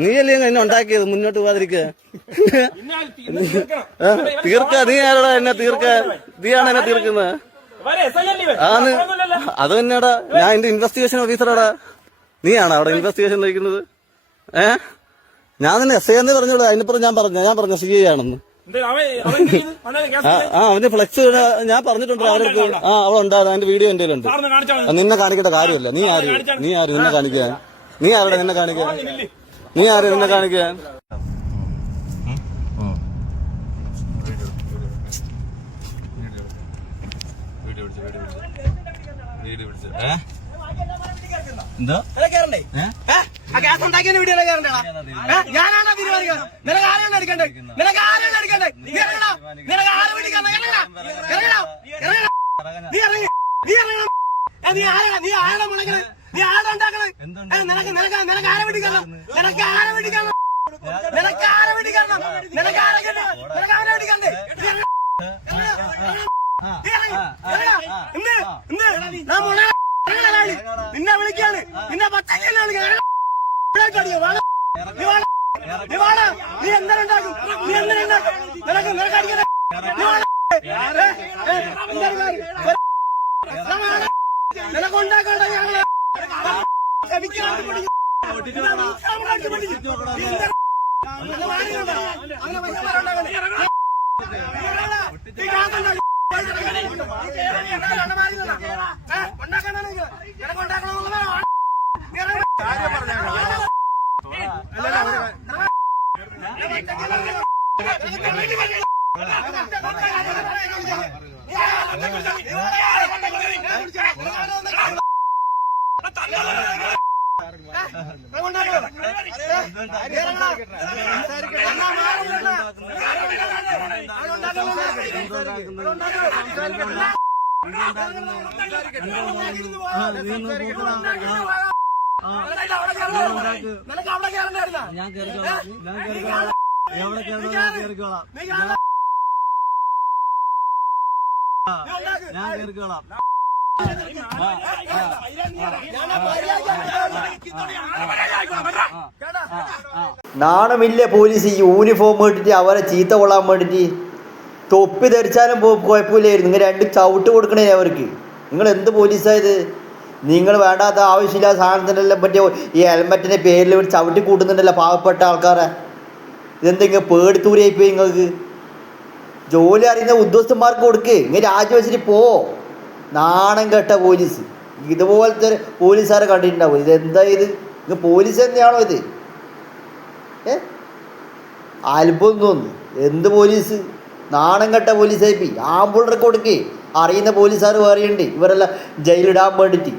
നീയല്ലേ എന്നെ ഉണ്ടാക്കിയത് മുന്നോട്ട് പോകാതിരിക്കുക. തീർക്ക. നീ ആരടാ എന്നെ തീർക്കാൻ? നീയാണ് എന്നെ തീർക്കുന്നത്. അത് തന്നെയാടാ, ഞാൻ എന്റെ ഇൻവെസ്റ്റിഗേഷൻ ഓഫീസറാടാ. നീയാണ് അവിടെ ഇൻവെസ്റ്റിഗേഷൻ നയിക്കുന്നത്. ഞാൻ തന്നെ എസ് ഐ എന്ന് പറഞ്ഞോളൂ. അതിനിപ്പുറം ഞാൻ പറഞ്ഞ CI ആണെന്ന്. അവന്റെ ഫ്ലെക്സ് ഞാൻ പറഞ്ഞിട്ടുണ്ട് അവർക്ക്. അവിടെ ഉണ്ടാകും. അതിന്റെ വീഡിയോ എന്റെ ഉണ്ട്. നിന്നെ കാണിക്കേണ്ട കാര്യമല്ല. നീ ആര് നിന്നെ കാണിക്കാൻ? നീ ആരുടെ നിന്നെ കാണിക്കാൻ? നീ ആര് നിന്നെ കാണിക്കാൻ? എന്തോ ഞാനാണ് തീരുമാനിക്കുന്നത്. നിനക്ക് ആരെയാണ് എടുക്കണ്ടേ? നിനക്ക് ആരെയാണ് എടുക്കണ്ടേ? നീ ആരെ വിളിക്കാൻ? നീ ആരുടെ മുളക്? നീ ആരുടെ ഉണ്ടാക്കണേ? നിനക്ക് ആരെ പിടിക്കണം? നിനക്ക് ആരെ പിടിക്കണം? നിനക്ക് ആരെ പിടിക്കണം? നിനക്ക് ആരെ പിടിക്കണ്ടേ? നിന്നെ വിളിക്കാണ്. നിന്നെ പച്ചക്കല്ല നീ എന്തുണ്ടാക്കും? നീ എന്തുണ്ടാക്കും? നിനക്ക് അടിക്കണേ. നിനക്കുണ്ടാക്കണ്ട ഞങ്ങള് നാണമില്ലേ പോലീസ് യൂണിഫോം ഇട്ടിട്ട് അവരെ ചീത്ത കൊള്ളാൻ വേണ്ടിയിട്ട്? തൊപ്പി ധരിച്ചാലും കുഴപ്പമില്ലായിരുന്നു. നിങ്ങൾ രണ്ട് ചവിട്ട് കൊടുക്കണേ അവർക്ക്. നിങ്ങൾ എന്ത് പോലീസായത്? നിങ്ങൾ വേണ്ടാത്ത ആവശ്യമില്ലാത്ത സാധനത്തിനെല്ലാം പറ്റിയ ഈ ഹെൽമെറ്റിൻ്റെ പേരിൽ ചവിട്ടി കൂട്ടുന്നുണ്ടല്ലോ പാവപ്പെട്ട ആൾക്കാരെ. ഇതെന്തെങ്കിലും പേടിത്തൂരായിപ്പോയി നിങ്ങൾക്ക്. ജോലി അറിയുന്ന ഉദ്യോഗസ്ഥന്മാർക്ക് കൊടുക്ക്. ഇങ്ങനെ രാജിവെച്ചിട്ട് പോ. നാണം കെട്ട പോലീസ്. ഇതുപോലത്തെ പോലീസുകാരെ കണ്ടിട്ടുണ്ടാവും. ഇതെന്താ ഇത്? നിങ്ങൾ പോലീസ് തന്നെയാണോ ഇത്? അത്ഭുതം തോന്നുന്നു. എന്ത് പോലീസ്? നാണം കെട്ട പോലീസായിപ്പോയി. ആമ്പുള്ളർക്ക് കൊടുക്കേ. അറിയുന്ന പോലീസുകാർ വേറെയുണ്ട്. ഇവരെല്ലാം ജയിലിടാൻ വേണ്ടിയിട്ട്.